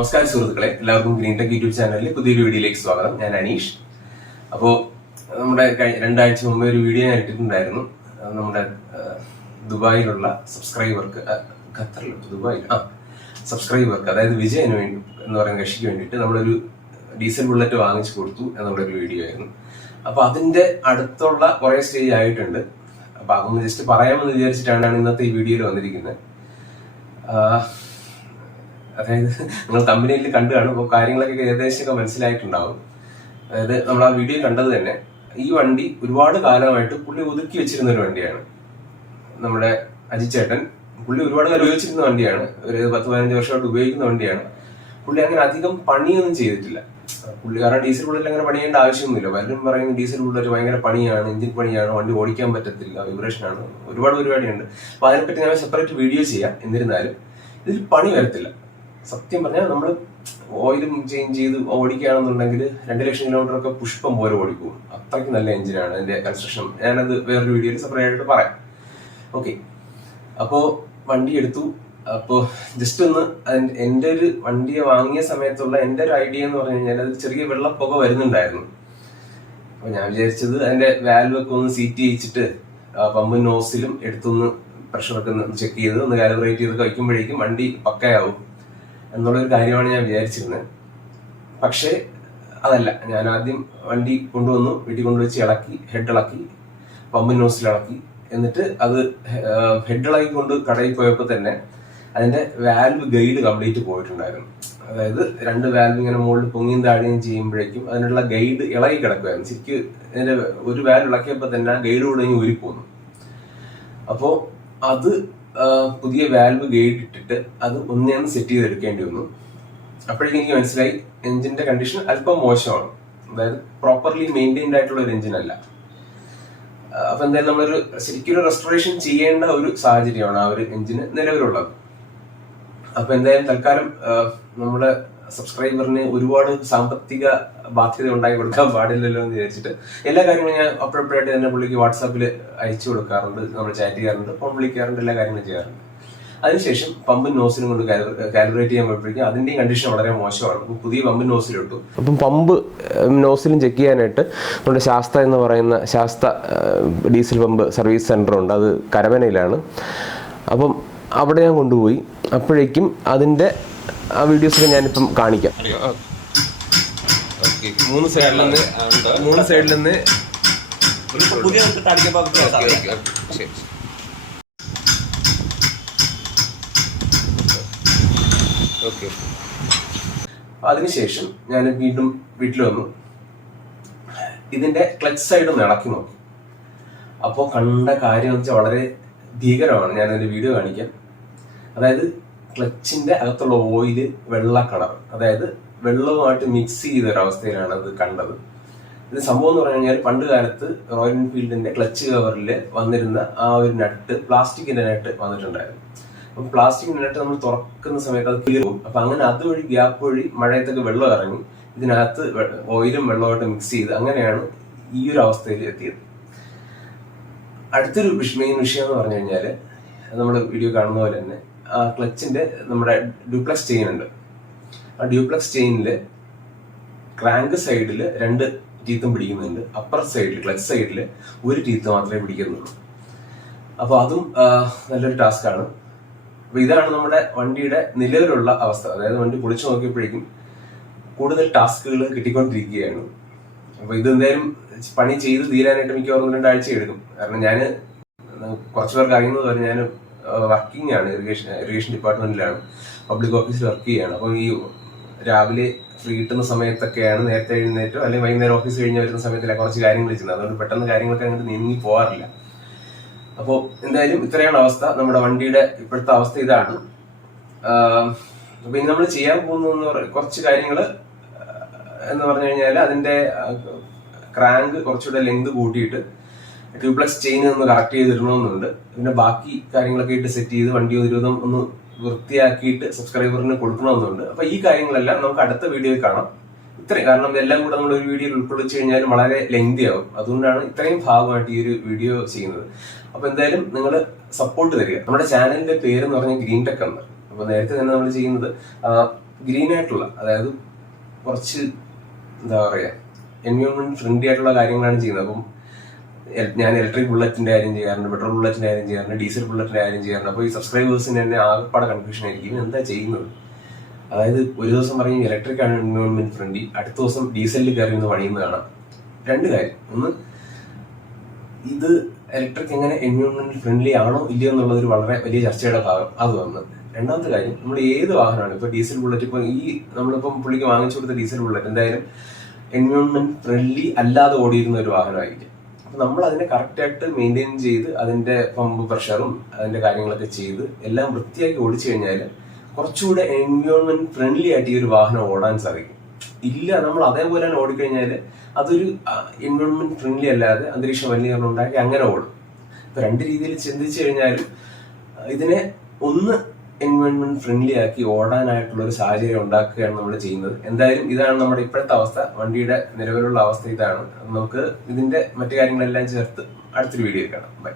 നമസ്കാരം സുഹൃത്തുക്കളെ, എല്ലാവർക്കും ഗ്രീൻ ടെക് യൂട്യൂബ് ചാനലിൽ പുതിയൊരു വീഡിയോയിലേക്ക് സ്വാഗതം. ഞാൻ അനീഷ്. അപ്പോൾ നമ്മുടെ 2 ആഴ്ച മുമ്പ് ഒരു വീഡിയോ ഞാൻ ഇട്ടിട്ടുണ്ടായിരുന്നു. നമ്മുടെ ദുബായിലുള്ള സബ്സ്ക്രൈബർക്ക്, സബ്സ്ക്രൈബർക്ക്, അതായത് വിജയന് വേണ്ടി എന്ന് പറയുന്ന കക്ഷിക്ക് വേണ്ടിയിട്ട് നമ്മളൊരു ഡീസൽ ബുള്ളറ്റ് വാങ്ങിച്ചു കൊടുത്തു എന്നുള്ളൊരു വീഡിയോ ആയിരുന്നു. അപ്പൊ അതിന്റെ അടുത്തുള്ള കുറെ സ്റ്റേജ് ആയിട്ടുണ്ട്. അപ്പൊ അതൊന്ന് ജസ്റ്റ് പറയാമെന്ന് വിചാരിച്ചിട്ടാണ് ഇന്നത്തെ ഈ വീഡിയോയിൽ വന്നിരിക്കുന്നത്. അതായത് നിങ്ങൾ കമ്പനിയിൽ കണ്ടു കാണും, അപ്പോൾ കാര്യങ്ങളൊക്കെ ഏകദേശമൊക്കെ മനസ്സിലായിട്ടുണ്ടാവും. അതായത് നമ്മൾ ആ വീഡിയോ കണ്ടത് തന്നെ, ഈ വണ്ടി ഒരുപാട് കാലമായിട്ട് പുള്ളി ഒതുക്കി വെച്ചിരുന്ന ഒരു വണ്ടിയാണ്. നമ്മുടെ അജിച്ചേട്ടൻ പുള്ളി ഒരുപാട് കാലം ഉപയോഗിച്ചിരുന്ന വണ്ടിയാണ്. ഒരു 10-15 വർഷമായിട്ട് ഉപയോഗിക്കുന്ന വണ്ടിയാണ്. പുള്ളി അങ്ങനെ അധികം പണിയൊന്നും ചെയ്തിട്ടില്ല. പുള്ളി കാരണം ഡീസൽ ബുള്ളറ്റ് അങ്ങനെ പണിയേണ്ട ആവശ്യമൊന്നുമില്ല. പലരും പറയുന്നത് ഡീസൽ ബുള്ളറ്റ് ഭയങ്കര പണിയാണ്, എഞ്ചിൻ പണിയാണ്, വണ്ടി ഓടിക്കാൻ പറ്റത്തില്ല, വൈബ്രേഷനാണ്, ഒരുപാട് പരിപാടിയുണ്ട്. അപ്പൊ അതിനെപ്പറ്റി ഞാൻ സെപ്പറേറ്റ് വീഡിയോ ചെയ്യാം. എന്നിരുന്നാലും ഇതിൽ പണി വരത്തില്ല. സത്യം പറഞ്ഞാൽ നമ്മൾ ഓയിലും ചേഞ്ച് ചെയ്ത് ഓടിക്കുകയാണെന്നുണ്ടെങ്കിൽ 2 ലക്ഷം കിലോമീറ്റർ ഒക്കെ പുഷ്പം പോലെ ഓടിക്കും. അത്രയ്ക്ക് നല്ല എഞ്ചിനാണ് അതിന്റെ കൺസ്ട്രക്ഷൻ. ഞാനത് വേറൊരു വീഡിയോയിൽ സെപ്പറേറ്റ് ആയിട്ട് പറയാം. ഓക്കെ, അപ്പോ വണ്ടി എടുത്തു. അപ്പോ ജസ്റ്റ് ഒന്ന് എന്റെ ഒരു വണ്ടിയെ വാങ്ങിയ സമയത്തുള്ള എന്റെ ഒരു ഐഡിയ എന്ന് പറഞ്ഞു കഴിഞ്ഞാൽ അത് ചെറിയ വെള്ളപ്പൊക വരുന്നുണ്ടായിരുന്നു. അപ്പൊ ഞാൻ വിചാരിച്ചത് അതിന്റെ വാൽവ് ഒക്കെ ഒന്ന് സീറ്റ് ചെയ്യിച്ചിട്ട് പമ്പും നോസിലും എടുത്തൊന്ന് പ്രഷറൊക്കെ ചെക്ക് ചെയ്ത് ഒന്ന് കാലിബ്രേറ്റ് ചെയ്തൊക്കെ വയ്ക്കുമ്പോഴേക്കും വണ്ടി പക്കയാവും എന്നുള്ളൊരു കാര്യമാണ് ഞാൻ വിചാരിച്ചിരുന്നത്. പക്ഷേ അതല്ല. ഞാൻ ആദ്യം വണ്ടി കൊണ്ടുവന്നു, വീട്ടിൽ കൊണ്ടുവച്ച് ഇളക്കി, ഹെഡ് ഇളക്കി, പമ്പ് നോസിൽ ഇളക്കി. എന്നിട്ട് അത് ഹെഡ് ഇളക്കി കൊണ്ട് കടയിൽ പോയപ്പോൾ തന്നെ അതിന്റെ വാൽവ് ഗൈഡ് കംപ്ലീറ്റ് പോയിട്ടുണ്ടായിരുന്നു. അതായത് 2 വാൽവ് ഇങ്ങനെ മുകളിൽ പൊങ്ങിയും താഴെയും ചെയ്യുമ്പോഴേക്കും അതിനുള്ള ഗൈഡ് ഇളകി കിടക്കുമായിരുന്നു. ശരിക്കും അതിന്റെ ഒരു വാൽവ് ഇളക്കിയപ്പോൾ തന്നെ ആ ഗൈഡ് കൂടെ ഊരിപ്പോന്നു. അപ്പോ അത് പുതിയ വാൽവ് ഗൈഡ് ഇട്ടിട്ട് അത് ഒന്നേ സെറ്റ് ചെയ്തെടുക്കേണ്ടി വന്നു. അപ്പോഴേക്കും എനിക്ക് മനസ്സിലായി എഞ്ചിന്റെ കണ്ടീഷൻ അല്പം മോശമാണ്. അതായത് പ്രോപ്പർലി മെയിൻറ്റൈൻഡ് ആയിട്ടുള്ള ഒരു എഞ്ചിൻ അല്ല. അപ്പൊ എന്തായാലും നമ്മളൊരു ശരിക്കും ഒരു റെസ്റ്റോറേഷൻ ചെയ്യേണ്ട ഒരു സാഹചര്യമാണ് ആ ഒരു എഞ്ചിന് നിലവിലുള്ളത്. അപ്പൊ എന്തായാലും തൽക്കാലം നമ്മുടെ സബ്സ്ക്രൈബറിന് ഒരുപാട് സാമ്പത്തിക ബാധ്യത ഉണ്ടാക്കി കൊടുക്കാൻ പാടില്ലല്ലോ എന്ന് വിചാരിച്ചിട്ട് എല്ലാ കാര്യങ്ങളും ഞാൻ അപ്പോഴപ്പോഴായിട്ട് തന്നെ പുള്ളിക്ക് വാട്സാപ്പിൽ അയച്ചു കൊടുക്കാറുണ്ട്, നമ്മൾ ചാറ്റ് ചെയ്യാറുണ്ട്, ഫോൺ വിളിക്കാറുണ്ട്, എല്ലാ കാര്യങ്ങളും ചെയ്യാറുണ്ട്. അതിനുശേഷം പമ്പും നോസിലും കൊണ്ട് കാലിബ്രേറ്റ് ചെയ്യാൻ പോയപ്പോഴേക്കും അതിന്റെയും കണ്ടീഷൻ വളരെ മോശമാണ്. പുതിയ പമ്പും നോസിലിട്ടു. അപ്പം പമ്പ് നോസിലും ചെക്ക് ചെയ്യാനായിട്ട് നമ്മുടെ ശാസ്ത എന്ന് പറയുന്ന Sastha diesel pump service centre ഉണ്ട്. അത് കരവനയിലാണ്. അപ്പം അവിടെ ഞാൻ കൊണ്ടുപോയി. അപ്പോഴേക്കും അതിന്റെ ആ വീഡിയോസൊക്കെ ഞാനിപ്പം കാണിക്കാം. മൂന്ന് സൈഡിൽ നിന്ന് ഓക്കെ. അതിനുശേഷം ഞാൻ വീണ്ടും വീട്ടിൽ വന്നു. ഇതിന്റെ ക്ലച്ച് സൈഡ് ഒന്ന് ഇളക്കി നോക്കി. അപ്പോൾ കണ്ട കാര്യം വെച്ചാൽ വളരെ ഭീകരമാണ്. ഞാനതിന്റെ വീഡിയോ കാണിക്കാം. അതായത് ക്ലച്ചിന്റെ അകത്തുള്ള ഓയില് വെള്ള കളർ, അതായത് വെള്ളവുമായിട്ട് മിക്സ് ചെയ്ത ഒരവസ്ഥയിലാണ് അത് കണ്ടത്. ഇത് സംഭവം എന്ന് പറഞ്ഞു കഴിഞ്ഞാൽ പണ്ട് കാലത്ത് റോയൽ എൻഫീൽഡിന്റെ ക്ലച്ച് കവറിൽ വന്നിരുന്ന ആ ഒരു നട്ട്, പ്ലാസ്റ്റിക്കിന്റെ നട്ട് വന്നിട്ടുണ്ടായിരുന്നു. അപ്പം പ്ലാസ്റ്റിക്കിന്റെ നട്ട് നമ്മൾ തുറക്കുന്ന സമയത്ത് അത് കീറും. അപ്പൊ അങ്ങനെ അതുവഴി ഗ്യാപ്പ് വഴി മഴയത്തൊക്കെ വെള്ളം ഇറങ്ങി ഇതിനകത്ത് ഓയിലും വെള്ളമായിട്ട് മിക്സ് ചെയ്ത് അങ്ങനെയാണ് ഈ ഒരു അവസ്ഥയിൽ എത്തിയത്. അടുത്തൊരു മെയിൻ വിഷയം എന്ന് പറഞ്ഞു കഴിഞ്ഞാല് നമ്മൾ വീഡിയോ കാണുന്ന പോലെ തന്നെ ആ ക്ലച്ചിന്റെ നമ്മുടെ ഡ്യൂപ്ലക്സ് ചെയിൻ ഉണ്ട്. ആ ഡ്യൂപ്ലക്സ് ചെയിനില് ക്രാങ്ക് സൈഡിൽ 2 ടീത്തും പിടിക്കുന്നുണ്ട്. അപ്പർ സൈഡിൽ ക്ലച്ച് സൈഡിൽ 1 ടീത്ത് മാത്രമേ പിടിക്കുന്നുള്ളൂ. അപ്പൊ അതും നല്ലൊരു ടാസ്ക് ആണ്. അപ്പൊ ഇതാണ് നമ്മുടെ വണ്ടിയുടെ നിലവിലുള്ള അവസ്ഥ. അതായത് വണ്ടി പൊളിച്ചു നോക്കിയപ്പോഴേക്കും കൂടുതൽ ടാസ്കുകൾ കിട്ടിക്കൊണ്ടിരിക്കുകയാണ്. അപ്പൊ ഇതെന്തായാലും പണി ചെയ്ത് തീരാനായിട്ട് മിക്കവാറും 2 ആഴ്ച എടുക്കും. കാരണം ഞാൻ കുറച്ചു പേർക്ക് അറിയുന്നത് പോലെ ഞാൻ വർക്കിംഗ് ആണ്, ഇറിഗേഷൻ ഡിപ്പാർട്ട്മെന്റിലാണ്, പബ്ലിക് ഓഫീസിൽ വർക്ക് ചെയ്യുകയാണ്. അപ്പോൾ ഈ രാവിലെ ഫ്രീ കിട്ടുന്ന സമയത്തൊക്കെയാണ് നേരത്തെ എഴുന്നേറ്റോ അല്ലെങ്കിൽ വൈകുന്നേരം ഓഫീസ് കഴിഞ്ഞ് വരുന്ന സമയത്തില്ല കുറച്ച് കാര്യങ്ങൾ ചെയ്യുന്നത്. അതുകൊണ്ട് പെട്ടെന്ന് കാര്യങ്ങളൊക്കെ അങ്ങോട്ട് നീങ്ങി പോകാറില്ല. അപ്പോൾ എന്തായാലും ഇത്രയാണ് അവസ്ഥ. നമ്മുടെ വണ്ടിയുടെ ഇപ്പോഴത്തെ അവസ്ഥ ഇതാണ്. അപ്പൊ ഇനി നമ്മൾ ചെയ്യാൻ പോകുന്ന കുറച്ച് കാര്യങ്ങൾ എന്ന് പറഞ്ഞു കഴിഞ്ഞാൽ അതിന്റെ ക്രാങ്ക് കുറച്ചുകൂടെ ലെങ്ത് കൂട്ടിയിട്ട് ട്യൂബ്ലെസ് ചെയിൻ ഒന്ന് കറക്റ്റ് ചെയ്തിടണമെന്നുണ്ട്. പിന്നെ ബാക്കി കാര്യങ്ങളൊക്കെ ഇട്ട് സെറ്റ് ചെയ്ത് വണ്ടി ഒരുവിധം ഒന്ന് വൃത്തിയാക്കിയിട്ട് സബ്സ്ക്രൈബറിന് കൊടുക്കണമെന്നുണ്ട്. അപ്പൊ ഈ കാര്യങ്ങളെല്ലാം നമുക്ക് അടുത്ത വീഡിയോയിൽ കാണാം. ഇത്രയും, കാരണം എല്ലാം കൂടെ നമ്മൾ ഒരു വീഡിയോയിൽ ഉൾക്കൊള്ളിച്ചു കഴിഞ്ഞാൽ വളരെ ലെങ്തി ആവും. അതുകൊണ്ടാണ് ഇത്രയും ഭാഗമായിട്ട് ഈ ഒരു വീഡിയോ ചെയ്യുന്നത്. അപ്പൊ എന്തായാലും നിങ്ങൾ സപ്പോർട്ട് തരിക. നമ്മുടെ ചാനലിന്റെ പേര് എന്ന് പറഞ്ഞാൽ ഗ്രീൻ ടെക് ആണ്. അപ്പൊ നേരത്തെ തന്നെ നമ്മൾ ചെയ്യുന്നത് ഗ്രീൻ ആയിട്ടുള്ള, അതായത് കുറച്ച് എന്താ പറയുക എൻവയോൺമെന്റ് ഫ്രണ്ട്ലി ആയിട്ടുള്ള കാര്യങ്ങളാണ് ചെയ്യുന്നത്. അപ്പം ഞാൻ ഇലക്ട്രിക് ബുള്ളറ്റിന്റെ കാര്യം ചെയ്യാറുണ്ട്, പെട്രോൾ ബുള്ളറ്റിന്റെ കാര്യം ചെയ്യാറുണ്ട്, ഡീസൽ ബുള്ളറ്റിന്റെ കാര്യം ചെയ്യാറുണ്ട്. അപ്പോൾ ഈ സബ്സ്ക്രൈബേഴ്സിന് തന്നെ ആകെപ്പാടെ കൺഫ്യൂഷൻ ആയിരിക്കും എന്താ ചെയ്യുന്നത്. അതായത് ഒരു ദിവസം പറയും ഇലക്ട്രിക് ആണ് എൻവയോൺമെന്റ് ഫ്രണ്ട്ലി, അടുത്ത ദിവസം ഡീസലിൽ കയറി ഒന്ന് പണിയുന്നത് കാണാം. രണ്ട് കാര്യം, ഒന്ന് ഇത് ഇലക്ട്രിക് എങ്ങനെ എൻവയോൺമെന്റ് ഫ്രണ്ട്ലി ആണോ ഇല്ലയോ എന്നുള്ളത് ഒരു വളരെ വലിയ ചർച്ചയുടെ ഭാഗം അത് വന്ന്. രണ്ടാമത്തെ കാര്യം, നമ്മൾ ഏത് വാഹനമാണ് ഇപ്പൊ ഡീസൽ ബുള്ളറ്റ്, ഇപ്പൊ നമ്മളിപ്പം പുള്ളിക്ക് വാങ്ങിച്ചു കൊടുത്ത ഡീസൽ ബുള്ളറ്റ് എന്തായാലും എൻവയോൺമെന്റ് ഫ്രണ്ട്ലി അല്ലാതെ ഓടിയിരുന്ന ഒരു വാഹനമായിരിക്കും. അപ്പൊ നമ്മൾ അതിനെ കറക്റ്റായിട്ട് മെയിൻറ്റെയിൻ ചെയ്ത് അതിന്റെ പമ്പ് പ്രഷറും അതിന്റെ കാര്യങ്ങളൊക്കെ ചെയ്ത് എല്ലാം വൃത്തിയാക്കി ഓടിച്ചു കഴിഞ്ഞാൽ കുറച്ചുകൂടെ എൻവയോൺമെന്റ് ഫ്രണ്ട്ലി ആയിട്ട് ഈ ഒരു വാഹനം ഓടാൻ സാധിക്കും. ഇല്ല നമ്മൾ അതേപോലെ തന്നെ ഓടിക്കഴിഞ്ഞാൽ അതൊരു എൻവയോൺമെന്റ് ഫ്രണ്ട്ലി അല്ലാതെ അന്തരീക്ഷ മലിനീകരണം ഉണ്ടാക്കി അങ്ങനെ ഓടും. ഇപ്പൊ രണ്ട് രീതിയിൽ ചിന്തിച്ചു കഴിഞ്ഞാലും ഇതിനെ ഒന്ന് എൻവയോൺമെന്റ് ഫ്രണ്ട്ലി ആക്കി ഓടാനായിട്ടുള്ള ഒരു സാഹചര്യം ഉണ്ടാക്കുകയാണ് നമ്മൾ ചെയ്യുന്നത്. എന്തായാലും ഇതാണ് നമ്മുടെ ഇപ്പോഴത്തെ അവസ്ഥ, വണ്ടിയുടെ നിലവിലുള്ള അവസ്ഥ ഇതാണ്. നമുക്ക് ഇതിന്റെ മറ്റു കാര്യങ്ങളെല്ലാം ചേർത്ത് അടുത്തൊരു വീഡിയോ കാണാം. ബൈ.